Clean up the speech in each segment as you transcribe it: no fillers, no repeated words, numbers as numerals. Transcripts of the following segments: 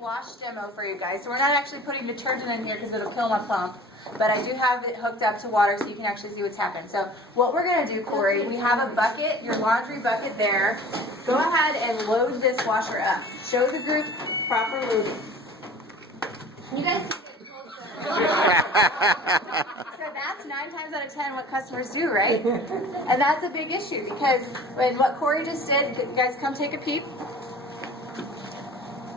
wash demo for you guys. So we're not actually putting detergent in here because it'll kill my pump. But I do have it hooked up to water so you can actually see what's happening. So what we're going to do, Corey, we have a bucket, your laundry bucket there. Go ahead and load this washer up. Show the group proper loading. You guys can get So that's 9 times out of 10 what customers do, right? And that's a big issue because when what Corey just did, you guys come take a peep.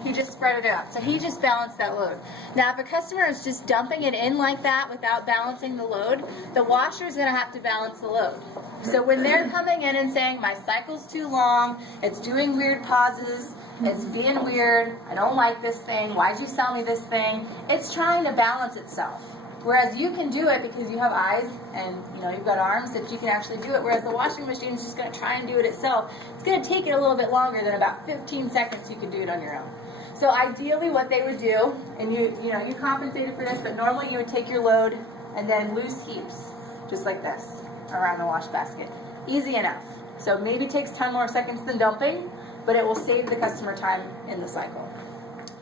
He just spread it out. So he just balanced that load. Now if a customer is just dumping it in like that without balancing the load, the washer is going to have to balance the load. So when they're coming in and saying, my cycle's too long, it's doing weird pauses, it's being weird, I don't like this thing, why'd you sell me this thing? It's trying to balance itself. Whereas you can do it because you have eyes and you've got arms that you can actually do it. Whereas the washing machine is just going to try and do it itself. It's going to take it a little bit longer than about 15 seconds you can do it on your own. So ideally what they would do, and you compensated for this, but normally you would take your load and then loose heaps, just like this, around the wash basket. Easy enough. So maybe takes 10 more seconds than dumping, but it will save the customer time in the cycle.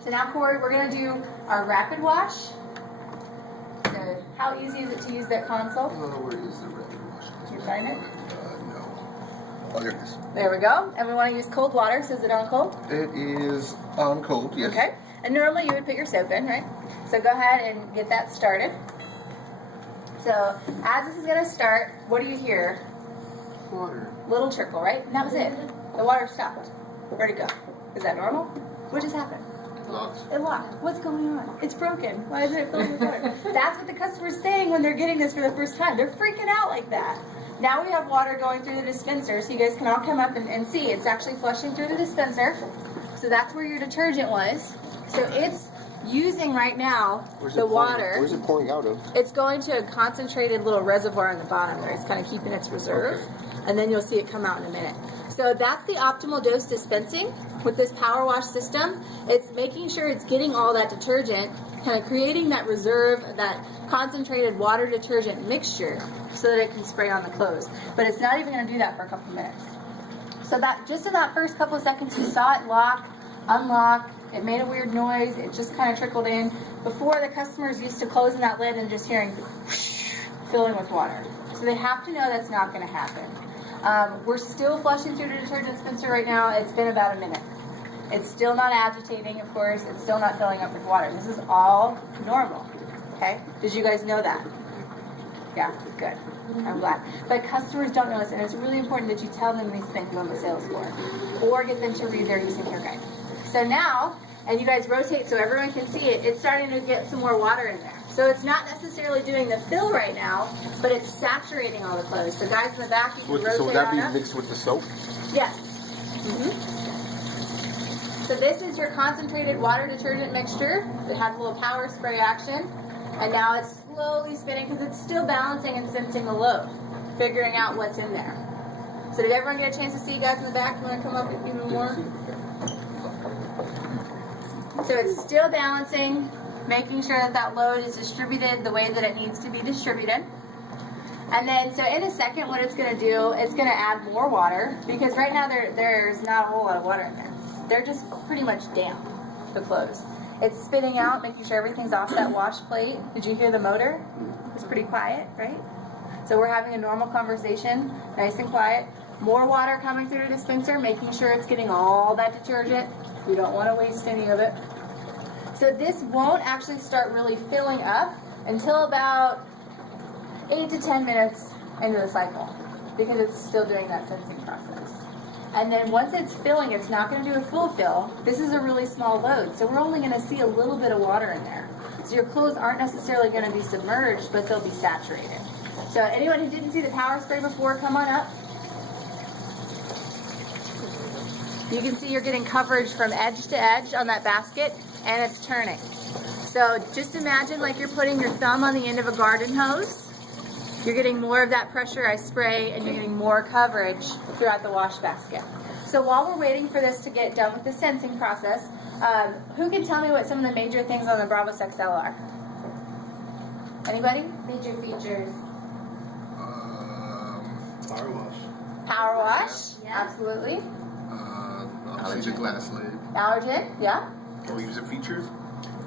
So now, Corey, we're going to do our rapid wash. So how easy is it to use that console? Where is the rapid wash? You find it? No. Oh, there it is. There we go. And we want to use cold water, so is it on cold? It is on cold, yes. Okay. And normally you would put your soap in, right? So go ahead and get that started. So as this is going to start, what do you hear? Water. Little trickle, right? And that was it. The water stopped. Where'd it go? Is that normal? What just happened? Locked. It locked. What's going on? It's broken. Why isn't it filled with water? That's what the customer's saying when they're getting this for the first time. They're freaking out like that. Now we have water going through the dispenser, so you guys can all come up and see. It's actually flushing through the dispenser. So that's where your detergent was. So it's using right now the water. Where's it pouring out of? It's going to a concentrated little reservoir in the bottom there. It's kind of keeping its reserve. Okay. And then you'll see it come out in a minute. So that's the optimal dose dispensing with this power wash system. It's making sure it's getting all that detergent, kind of creating that reserve, that concentrated water detergent mixture so that it can spray on the clothes. But it's not even going to do that for a couple minutes. So that just in that first couple of seconds, you saw it lock, unlock, it made a weird noise, it just kind of trickled in. Before, the customers used to closing that lid and just hearing whoosh, filling with water. So they have to know that's not going to happen. We're still flushing through the detergent dispenser right now. It's been about a minute. It's still not agitating, of course. It's still not filling up with water. This is all normal. Okay? Did you guys know that? Yeah, good. I'm glad. But customers don't know this, and it's really important that you tell them these things on the sales floor, or get them to read their use and care guide. So now, and you guys rotate so everyone can see it, it's starting to get some more water in there. So it's not necessarily doing the fill right now, but it's saturating all the clothes. So guys in the back, you can rotate So would that be up. mixed with the soap? Yes. So this is your concentrated water detergent mixture. It has a little power spray action. And now it's slowly spinning because it's still balancing and sensing the load, figuring out what's in there. So did everyone get a chance to see you guys in the back? You want to come up with even more? So it's still balancing, making sure that that load is distributed the way that it needs to be distributed. And then, so in a second, what it's going to do, it's going to add more water, because right now there's not a whole lot of water in there. They're just pretty much damp, the clothes. It's spitting out, making sure everything's off that wash plate. Did you hear the motor? It's pretty quiet, right? So we're having a normal conversation, nice and quiet. More water coming through the dispenser, making sure it's getting all that detergent. We don't want to waste any of it. So this won't actually start really filling up until about 8 to 10 minutes into the cycle, because it's still doing that sensing process. And then once it's filling, it's not going to do a full fill. This is a really small load, so we're only going to see a little bit of water in there. So your clothes aren't necessarily going to be submerged, but they'll be saturated. So anyone who didn't see the power spray before, come on up. You can see you're getting coverage from edge to edge on that basket, and it's turning. So just imagine like you're putting your thumb on the end of a garden hose. You're getting more of that pressurized spray, and you're getting more coverage throughout the wash basket. So while we're waiting for this to get done with the sensing process, who can tell me what some of the major things on the Bravos XL are? Anybody? Major features. Power wash. Power wash, Yeah. absolutely. Obviously the glass lid. Allergen, yeah. Can we use the features?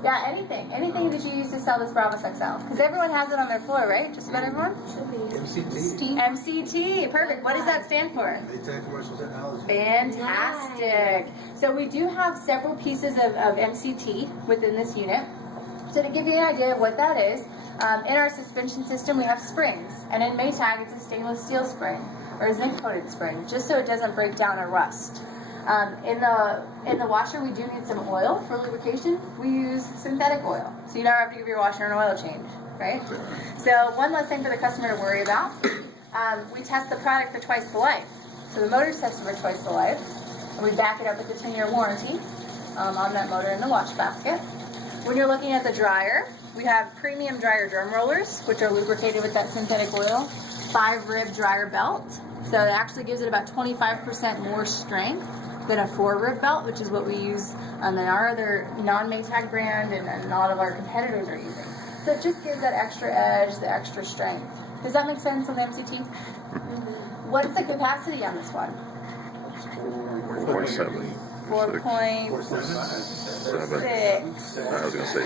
Yeah, anything that you use to sell this Bravos XL. Because everyone has it on their floor, right? Just about everyone? MCT. MCT, perfect. What does that stand for? Maytag Commercial Technology. Fantastic. So we do have several pieces of MCT within this unit. So to give you an idea of what that is, in our suspension system we have springs, and in Maytag it's a stainless steel spring or a zinc coated spring, just so it doesn't break down or rust. In the washer we do need some oil for lubrication. We use synthetic oil, so you never have to give your washer an oil change, right? So one less thing for the customer to worry about. We test the product for twice the life. So the motor's tested for twice the life, and we back it up with the 10-year warranty on that motor in the wash basket. When you're looking at the dryer, we have premium dryer drum rollers, which are lubricated with that synthetic oil, 5-rib dryer belt, so it actually gives it about 25% more strength than a 4-rib belt, which is what we use in our other non-Maytag brand and a lot of our competitors are using. So it just gives that extra edge, the extra strength. Does that make sense on the MCT? What's the capacity on this one? 4.7. 4.6. I was gonna say.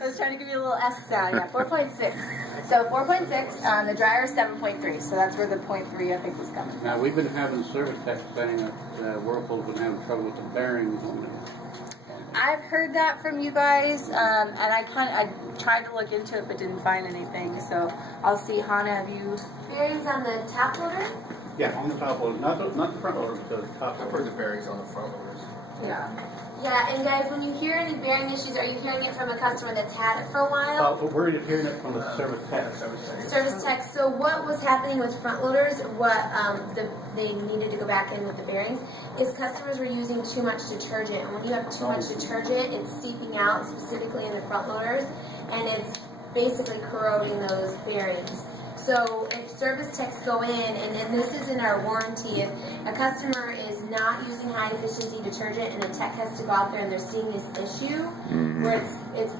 I was trying to give you a little S sound. Yeah, 4.6. So 4.6. The dryer is 7.3. So that's where the 0.3 I think was coming from. Now, we've been having service techs saying that Whirlpool's been having trouble with the bearings on them. I've heard that from you guys, and I tried to look into it but didn't find anything. So I'll see. Hannah, have you? Bearings on the top loader? Yeah, on the top loader, not the front loader, but the top I've loader. heard the bearings on the front loaders. Yeah. Yeah, and guys, when you hear any bearing issues, are you hearing it from a customer that's had it for a while? We're hearing it from the service techs. Service tech. So what was happening with front loaders, they needed to go back in with the bearings, is customers were using too much detergent. And when you have too much detergent, it's seeping out specifically in the front loaders, and it's basically corroding those bearings. So if service techs go in, and this is in our warranty, if a customer is not using high efficiency detergent and a tech has to go out there and they're seeing this issue where it's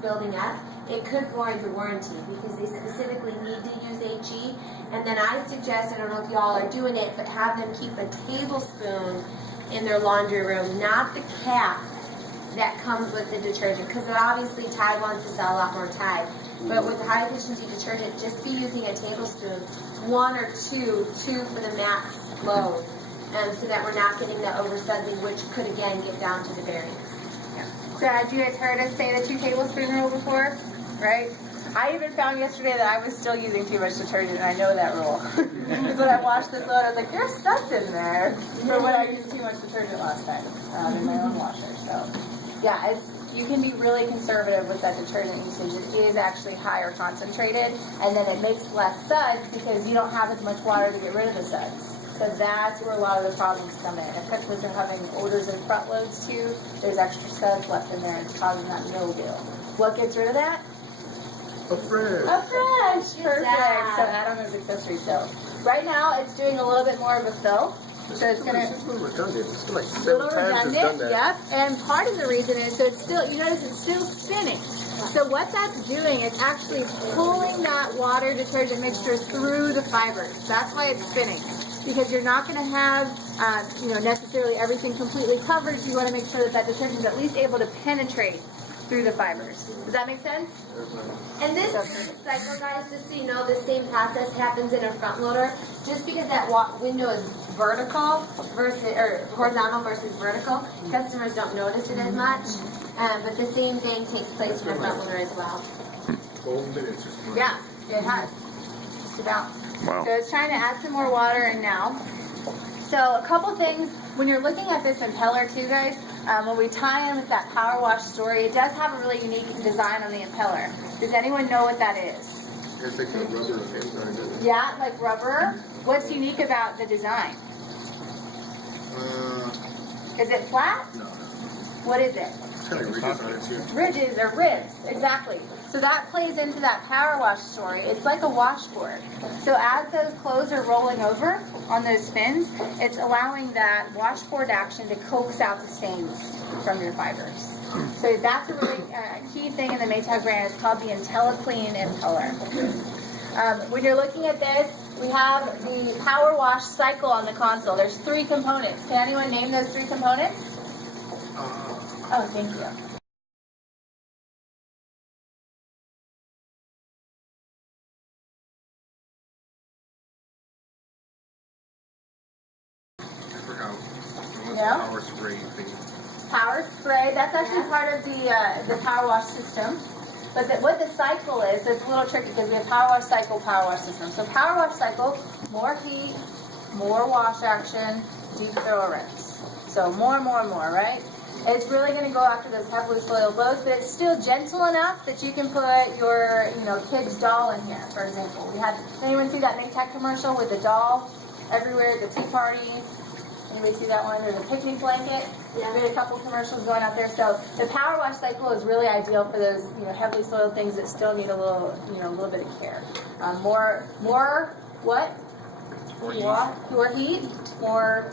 building up, it could void the warranty because they specifically need to use HE. And then I suggest, I don't know if y'all are doing it, but have them keep a tablespoon in their laundry room, not the cap that comes with the detergent, because obviously Tide wants to sell a lot more Tide. But with high efficiency detergent, just be using a tablespoon, 1 or 2 for the max load, so that we're not getting the oversudsing, which could again get down to the bearings. Yeah. So had you guys heard us say the 2 tablespoon rule before? Right? I even found yesterday that I was still using too much detergent, and I know that rule. Because when I washed this load, I was like, there's suds in there for when I used too much detergent last time in my own washer. So, yeah, you can be really conservative with that detergent usage. It is actually higher concentrated, and then it makes less suds because you don't have as much water to get rid of the suds. So that's where a lot of the problems come in. If customers are having odors in front loads too, there's extra suds left in there, and it's causing that mildew. What gets rid of that? A fresh. A fresh, perfect. job. So add on those accessories. So right now it's doing a little bit more of a fill. So it's gonna It's a little redundant. It's like a little 7 times it's done redundant. that. Yep. And part of the reason is so it's still, you notice it's still spinning. So what that's doing is actually pulling that water detergent mixture through the fibers. That's why it's spinning. Because you're not going to have, necessarily everything completely covered. So you want to make sure that that detergent is at least able to penetrate through the fibers. Does that make sense? And this cycle, guys, just so you know, the same process happens in a front loader. Just because that window is vertical or horizontal versus vertical, customers don't notice it as much. But the same thing takes place in a front loader as well. 12 minutes. Yeah, it has. Just about. Wow. So it's trying to add some more water in now. So a couple things, when you're looking at this impeller too, guys, when we tie in with that power wash story, it does have a really unique design on the impeller. Does anyone know what that is? It's like a rubber thing, doesn't it? Yeah, like rubber. What's unique about the design? Is it flat? No. What is it? It's kind of ridges on it too. Ridges or ribs, exactly. So that plays into that power wash story. It's like a washboard. So as those clothes are rolling over on those spins, it's allowing that washboard action to coax out the stains from your fibers. So that's a really key thing in the Maytag brand. It's called the IntelliClean Impeller. When you're looking at this, we have the power wash cycle on the console. There's 3 components. Can anyone name those 3 components? Oh, thank you. I forgot. What's Yeah? the power spray thing? Power spray, that's actually part of the power wash system. But what the cycle is, so it's a little tricky because we have power wash cycle, power wash system. So power wash cycle, more heat, more wash action, deep thorough rinse. So more and more and more, right? It's really going to go after those heavily soiled loads, but it's still gentle enough that you can put your, kid's doll in here, for example. Anyone see that Maytag commercial with the doll everywhere at the tea party? Anybody see that one? There's a picnic blanket. Yeah. We had a couple commercials going out there. So the power wash cycle is really ideal for those, heavily soiled things that still need a little bit of care. More what? More heat, more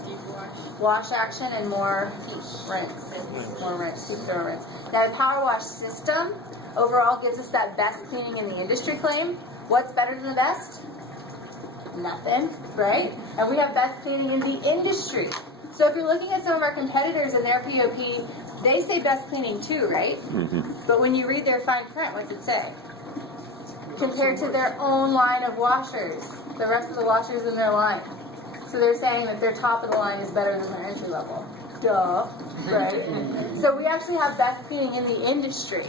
wash action, and more heat, rinse, more rinse, deep thorough rinse. Now the power wash system overall gives us that best cleaning in the industry claim. What's better than the best? Nothing, right? And we have best cleaning in the industry. So if you're looking at some of our competitors and their POP, they say best cleaning too, right? But when you read their fine print, what's it say? Compared to their own line of washers, the rest of the washers in their line. So they're saying that their top of the line is better than their entry level. Duh, right? So we actually have best cleaning in the industry.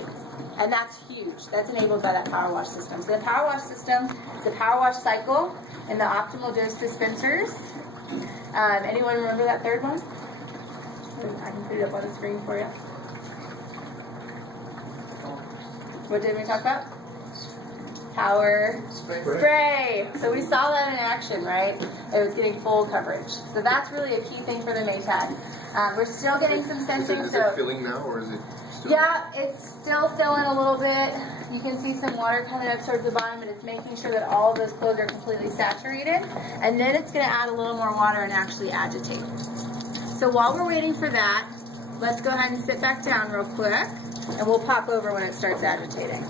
And that's huge. That's enabled by that power wash system. So the power wash system is the power wash cycle and the optimal dose dispensers. Anyone remember that third one? I can put it up on the screen for you. What did we talk about? Power spray. So we saw that in action, right? It was getting full coverage. So that's really a key thing for the Maytag. We're still getting some sensing. Is it filling now, or is it still? Yeah, it's still filling a little bit. You can see some water coming up towards the bottom, and it's making sure that all of those clothes are completely saturated. And then it's going to add a little more water and actually agitate. So while we're waiting for that, let's go ahead and sit back down real quick, and we'll pop over when it starts agitating.